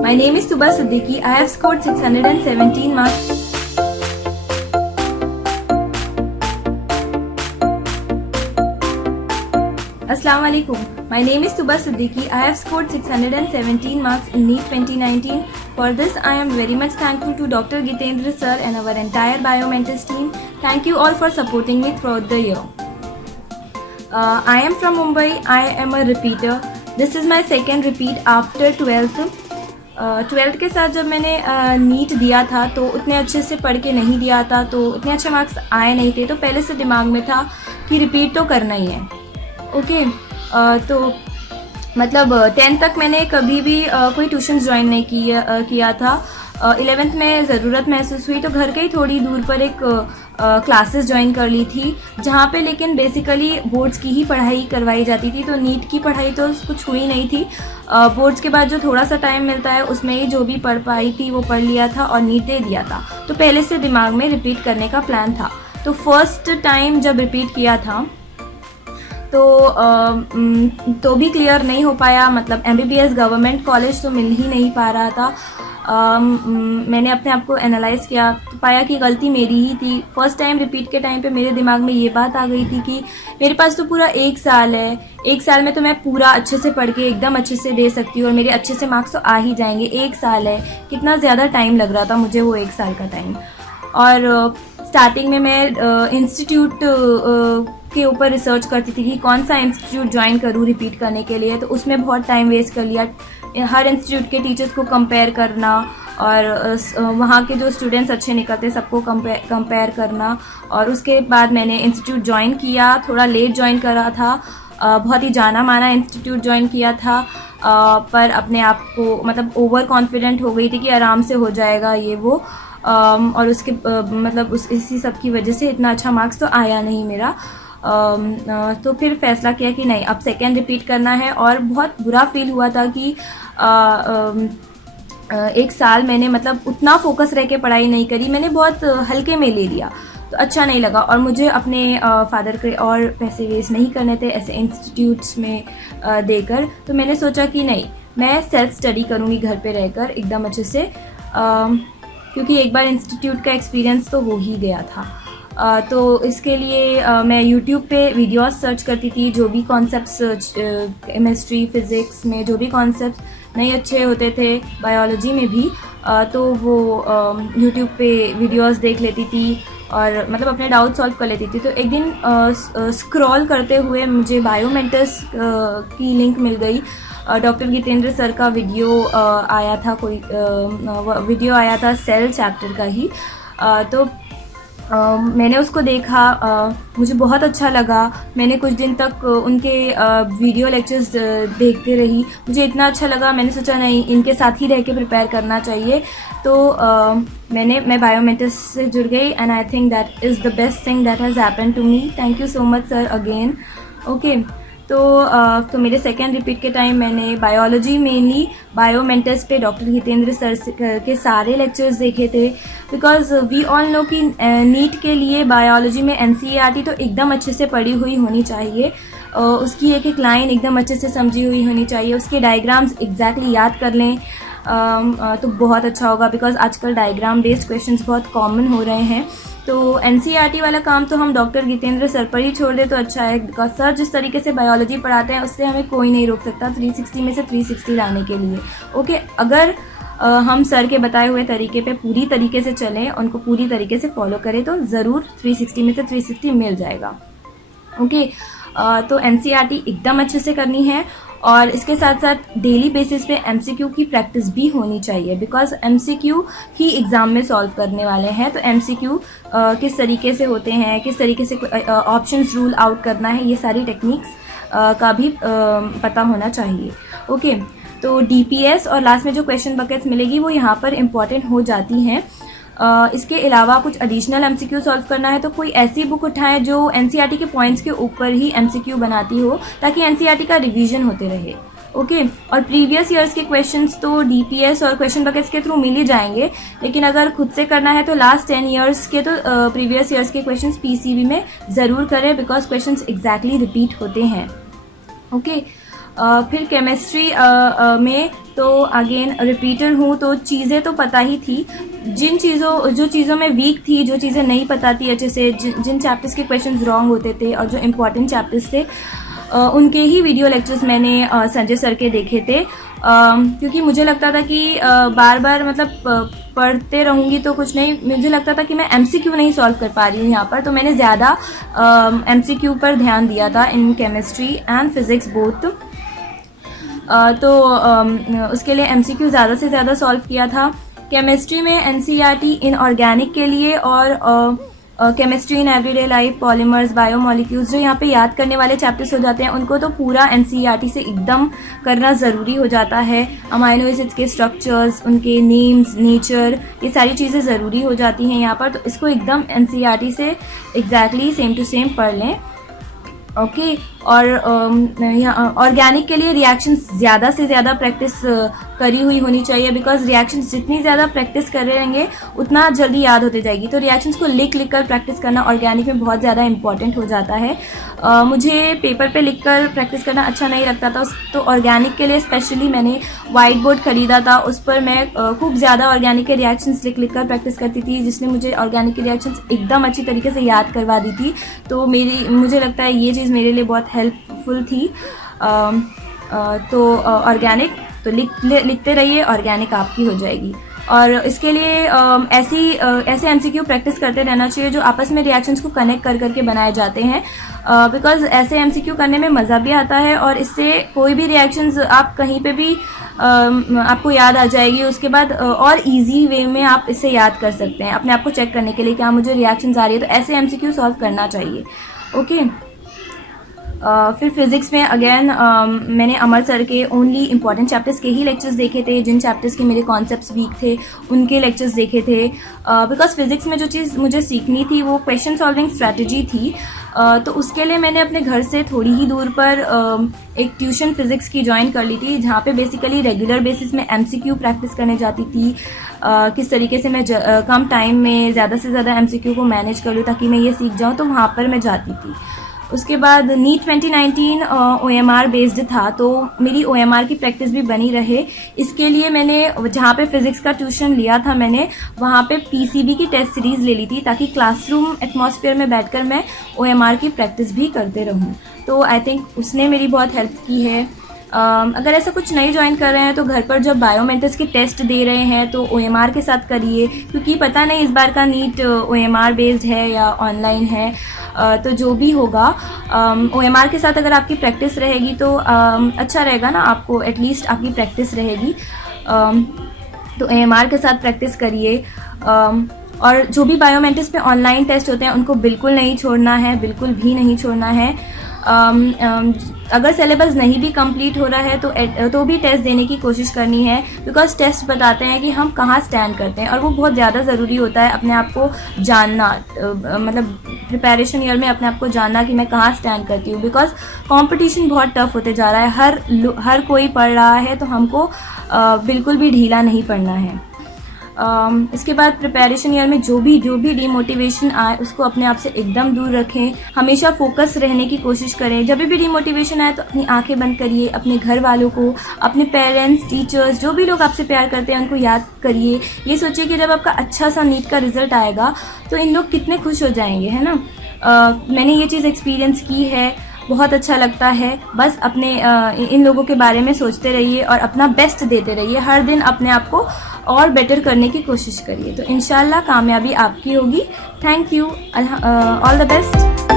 My name is Tuba Siddiqui. I have scored 617 marks. Assalamu alaikum. My name is Tuba Siddiqui. I have scored 617 marks in NEET 2019. For this, I am very much thankful to Dr. Gitendra sir and our entire Biomentors team. Thank you all for supporting me throughout the year. I am from Mumbai. I am a repeater. This is my second repeat after 12th. 12th के साथ जब मैंने NEET दिया था तो उतने अच्छे से पढ़ के नहीं दिया था, तो उतने अच्छे मार्क्स आए नहीं थे, तो पहले से दिमाग में था कि रिपीट तो करना ही है. ओके. तो मतलब 10th तक मैंने कभी भी कोई ट्यूशन ज्वाइन नहीं किया था. 11th में ज़रूरत महसूस हुई तो घर के ही थोड़ी दूर पर एक क्लासेस ज्वाइन कर ली थी, जहाँ पे लेकिन बेसिकली बोर्ड्स की ही पढ़ाई करवाई जाती थी. तो नीट की पढ़ाई तो कुछ हुई नहीं थी. बोर्ड्स के बाद जो थोड़ा सा टाइम मिलता है उसमें ही जो भी पढ़ पाई थी वो पढ़ लिया था और नीट दे दिया था. तो पहले से दिमाग में रिपीट करने का प्लान था. तो फर्स्ट टाइम जब रिपीट किया था तो भी क्लियर नहीं हो पाया. मतलब MBBS गवर्नमेंट कॉलेज तो मिल ही नहीं पा रहा था. मैंने अपने आप को एनालाइज किया तो पाया कि गलती मेरी ही थी. फर्स्ट टाइम रिपीट के टाइम पे मेरे दिमाग में ये बात आ गई थी कि मेरे पास तो पूरा 1 साल है. 1 साल में तो मैं पूरा अच्छे से पढ़ के एकदम अच्छे से दे सकती हूँ और मेरे अच्छे से मार्क्स तो आ ही जाएंगे. 1 साल है, कितना ज़्यादा टाइम लग रहा था मुझे वो 1 साल का टाइम. और स्टार्टिंग में मैं इंस्टीट्यूट के ऊपर रिसर्च करती थी कि कौन सा इंस्टीट्यूट ज्वाइन करूँ रिपीट करने के लिए. तो उसमें बहुत टाइम वेस्ट कर लिया. हर इंस्टीट्यूट के टीचर्स को कंपेयर करना और वहाँ के जो स्टूडेंट्स अच्छे निकलते सबको कंपेयर करना. और उसके बाद मैंने इंस्टीट्यूट ज्वाइन किया. थोड़ा लेट ज्वाइन करा था. बहुत ही जाना माना इंस्टीट्यूट ज्वाइन किया था. पर अपने आप को मतलब ओवर कॉन्फिडेंट हो गई थी कि आराम से हो जाएगा ये वो. और उसके मतलब इसी सब की वजह से इतना अच्छा मार्क्स तो आया नहीं मेरा. तो फिर फैसला किया कि नहीं, अब सेकेंड रिपीट करना है. और बहुत बुरा फील हुआ था कि 1 साल मैंने मतलब उतना फोकस रह के पढ़ाई नहीं करी. मैंने बहुत हल्के में ले लिया तो अच्छा नहीं लगा. और मुझे अपने फादर के और पैसे वेस्ट नहीं करने थे ऐसे इंस्टीट्यूट्स में देकर. तो मैंने सोचा कि नहीं, मैं सेल्फ स्टडी करूँगी घर पे रहकर एकदम अच्छे से, क्योंकि एक बार इंस्टीट्यूट का एक्सपीरियंस तो हो ही गया था. तो इसके लिए मैं यूट्यूब पे वीडियोस सर्च करती थी. जो भी कॉन्सेप्ट्स केमिस्ट्री फिज़िक्स में जो भी कॉन्सेप्ट्स नहीं अच्छे होते थे, बायोलॉजी में भी, तो वो यूट्यूब पे वीडियोस देख लेती थी और मतलब अपने डाउट सॉल्व कर लेती थी. तो एक दिन स्क्रॉल करते हुए मुझे बायोमेंटर्स की लिंक मिल गई. डॉक्टर गितेंद्र सर का वीडियो आया था, कोई वीडियो आया था सेल चैप्टर का ही. तो मैंने उसको देखा. मुझे बहुत अच्छा लगा. मैंने कुछ दिन तक उनके वीडियो लेक्चर्स देखते रही. मुझे इतना अच्छा लगा, मैंने सोचा नहीं, इनके साथ ही रह के प्रिपेयर करना चाहिए. तो मैं बायोमेंटर्स से जुड़ गई and I think that is the best thing that has happened to me. Thank you so much sir again. Okay. तो मेरे सेकेंड रिपीट के टाइम मैंने बायोलॉजी मेनली बायोमेंटर्स पे डॉक्टर हितेंद्र सर के सारे लेक्चर्स देखे थे. बिकॉज वी ऑल नो कि नीट के लिए बायोलॉजी में NCERT तो एकदम अच्छे से पढ़ी हुई होनी चाहिए. उसकी एक एक लाइन एकदम अच्छे से समझी हुई होनी चाहिए. उसके डायग्राम्स एग्जैक्टली याद कर लें तो बहुत अच्छा होगा. बिकॉज आजकल डायग्राम बेस्ड क्वेश्चंस बहुत कॉमन हो रहे हैं. तो NCERT वाला काम तो हम डॉक्टर गितेंद्र सर पर ही छोड़ दे तो अच्छा है. बिकॉज सर जिस तरीके से बायोलॉजी पढ़ाते हैं उससे हमें कोई नहीं रोक सकता 360 में से 360 लाने के लिए. ओके. अगर हम सर के बताए हुए तरीके पे पूरी तरीके से चलें, उनको पूरी तरीके से फॉलो करें तो ज़रूर 360 में से 360 मिल जाएगा. ओके. तो NCERT एकदम अच्छे से करनी है. और इसके साथ साथ डेली बेसिस पे MCQ की प्रैक्टिस भी होनी चाहिए. बिकॉज MCQ ही एग्ज़ाम में सॉल्व करने वाले हैं. तो MCQ किस तरीके से होते हैं, किस तरीके से ऑप्शंस रूल आउट करना है, ये सारी टेक्निक्स का भी पता होना चाहिए. ओके. तो DPS और लास्ट में जो क्वेश्चन बकेट्स मिलेगी वो यहाँ पर इम्पॉर्टेंट हो जाती हैं. इसके अलावा कुछ एडिशनल MCQ सॉल्व करना है तो कोई ऐसी बुक उठाएं जो NCERT के पॉइंट्स के ऊपर ही MCQ बनाती हो, ताकि NCERT का रिवीजन होते रहे. ओके. और प्रीवियस ईयर्स के क्वेश्चंस तो DPS और क्वेश्चन बकेट्स के थ्रू मिल ही जाएंगे. लेकिन अगर खुद से करना है तो लास्ट 10 ईयर्स के तो प्रीवियस ईयर्स के क्वेश्चंस PCB में ज़रूर करें. बिकॉज क्वेश्चंस एग्जैक्टली रिपीट होते हैं. ओके. फिर केमिस्ट्री में तो अगेन रिपीटर हूँ, तो चीज़ें तो पता ही थी। जो चीज़ों में वीक थी, जो चीज़ें नहीं पता थी अच्छे से, जिन चैप्टर्स के क्वेश्चंस रॉन्ग होते थे और जो इम्पोर्टेंट चैप्टर्स थे, उनके ही वीडियो लेक्चर्स मैंने संजय सर के देखे थे, क्योंकि मुझे लगता था कि बार बार मतलब पढ़ते रहूँगी तो कुछ नहीं, मुझे लगता था कि मैं MCQ नहीं सॉल्व कर पा रही हूँ यहाँ पर, तो मैंने ज़्यादा MCQ पर ध्यान दिया था in chemistry and physics both. तो उसके लिए MCQ ज़्यादा से ज़्यादा सॉल्व किया था। केमिस्ट्री में NCERT इन ऑर्गेनिक के लिए और chemistry in everyday life, polymers, biomolecules, जो यहाँ पे याद करने वाले चैप्टर्स हो जाते हैं, उनको तो पूरा NCERT से एकदम करना ज़रूरी हो जाता है। अमाइनो एसिड्स के स्ट्रक्चर्स, उनके नेम्स, नेचर, ये सारी चीज़ें ज़रूरी हो जाती हैं यहाँ पर, तो इसको एकदम NCERT से एग्जैक्टली सेम टू सेम पढ़ लें। ओके और यहाँ ऑर्गेनिक के लिए रिएक्शंस ज़्यादा से ज़्यादा प्रैक्टिस करी हुई होनी चाहिए, बिकॉज रिएक्शंस जितनी ज़्यादा प्रैक्टिस कर रहेंगे उतना जल्दी याद होते जाएगी। तो रिएक्शंस को लिख कर प्रैक्टिस करना ऑर्गेनिक में बहुत ज़्यादा इंपॉर्टेंट हो जाता है। मुझे पेपर पे लिख कर प्रैक्टिस करना अच्छा नहीं लगता था, तो ऑर्गेनिक के लिए स्पेशली मैंने वाइट बोर्ड खरीदा था, उस पर मैं खूब ज़्यादा ऑर्गेनिक के रिएक्शंस लिख कर प्रैक्टिस करती थी, जिसने मुझे ऑर्गेनिक के रिएक्शंस एकदम अच्छी तरीके से याद करवा दी थी। तो मुझे लगता है ये चीज़ मेरे लिए बहुत हेल्पफुल थी। तो ऑर्गेनिक तो लिखते रहिए, ऑर्गेनिक आपकी हो जाएगी। और इसके लिए ऐसे MCQ प्रैक्टिस करते रहना चाहिए जो आपस में रिएक्शंस को कनेक्ट कर करके बनाए जाते हैं, बिकॉज ऐसे MCQ करने में मज़ा भी आता है और इससे कोई भी रिएक्शंस आप कहीं पे भी आपको याद आ जाएगी। उसके बाद और इजी वे में आप इसे याद कर सकते हैं अपने आप को चेक करने के लिए, क्या मुझे रिएक्शंस आ रही है, तो ऐसे MCQ सॉल्व करना चाहिए। ओके फिर फिज़िक्स में अगेन मैंने अमर सर के ओनली इम्पॉर्टेंट चैप्टर्स के ही लेक्चर्स देखे थे, जिन चैप्टर्स के मेरे कॉन्सेप्ट्स वीक थे उनके लेक्चर्स देखे थे, बिकॉज फिज़िक्स में जो चीज़ मुझे सीखनी थी वो क्वेश्चन सॉल्विंग स्ट्रैटेजी थी। तो उसके लिए मैंने अपने घर से थोड़ी ही दूर पर एक ट्यूशन फिज़िक्स की ज्वाइन कर ली थी, जहाँ पे बेसिकली रेगुलर बेसिस में MCQ प्रैक्टिस करने जाती थी, किस तरीके से मैं कम टाइम में ज़्यादा से ज़्यादा MCQ को मैनेज कर लूँ ताकि मैं ये सीख जाऊँ, तो वहाँ पर मैं जाती थी। उसके बाद नीट 2019 OMR बेस्ड था, तो मेरी OMR की प्रैक्टिस भी बनी रहे, इसके लिए मैंने जहाँ पे फिज़िक्स का ट्यूशन लिया था मैंने वहाँ पे PCB की टेस्ट सीरीज़ ले ली थी, ताकि क्लासरूम एटमॉस्फेयर में बैठकर मैं OMR की प्रैक्टिस भी करते रहूँ। तो आई थिंक उसने मेरी बहुत हेल्प की है। अगर ऐसा कुछ नहीं ज्वाइन कर रहे हैं तो घर पर जब बायोमेट्रिक्स के टेस्ट दे रहे हैं तो OMR के साथ करिए, क्योंकि पता नहीं इस बार का नीट OMR बेस्ड है या ऑनलाइन है, तो जो भी होगा OMR के साथ अगर आपकी प्रैक्टिस रहेगी तो अच्छा रहेगा ना, आपको एटलीस्ट आपकी प्रैक्टिस रहेगी। तो OMR के साथ प्रैक्टिस करिए। और जो भी बायोमेट्रिक्स पे ऑनलाइन टेस्ट होते हैं उनको बिल्कुल नहीं छोड़ना है, बिल्कुल भी नहीं छोड़ना है। अगर सिलेबस नहीं भी कंप्लीट हो रहा है तो भी टेस्ट देने की कोशिश करनी है, बिकॉज टेस्ट बताते हैं कि हम कहाँ स्टैंड करते हैं, और वो बहुत ज़्यादा ज़रूरी होता है अपने आप को जानना, मतलब प्रिपरेशन ईयर में अपने आप को जानना कि मैं कहाँ स्टैंड करती हूँ, बिकॉज कंपटीशन बहुत टफ होते जा रहा है, हर कोई पढ़ रहा है, तो हमको बिल्कुल भी ढीला नहीं पड़ना है। इसके बाद प्रिपरेशन ईयर में जो भी डिमोटिवेशन आए उसको अपने आप से एकदम दूर रखें, हमेशा फोकस रहने की कोशिश करें। जब भी डिमोटिवेशन आए तो अपनी आंखें बंद करिए, अपने घर वालों को, अपने पेरेंट्स, टीचर्स, जो भी लोग आपसे प्यार करते हैं उनको याद करिए। ये सोचिए कि जब आपका अच्छा सा नीट का रिजल्ट आएगा तो इन लोग कितने खुश हो जाएंगे, है ना। मैंने ये चीज़ एक्सपीरियंस की है, बहुत अच्छा लगता है। बस अपने इन लोगों के बारे में सोचते रहिए और अपना बेस्ट देते रहिए, हर दिन अपने आप को और बेटर करने की कोशिश करिए, तो इंशाल्लाह कामयाबी आपकी होगी। Thank you, all the best.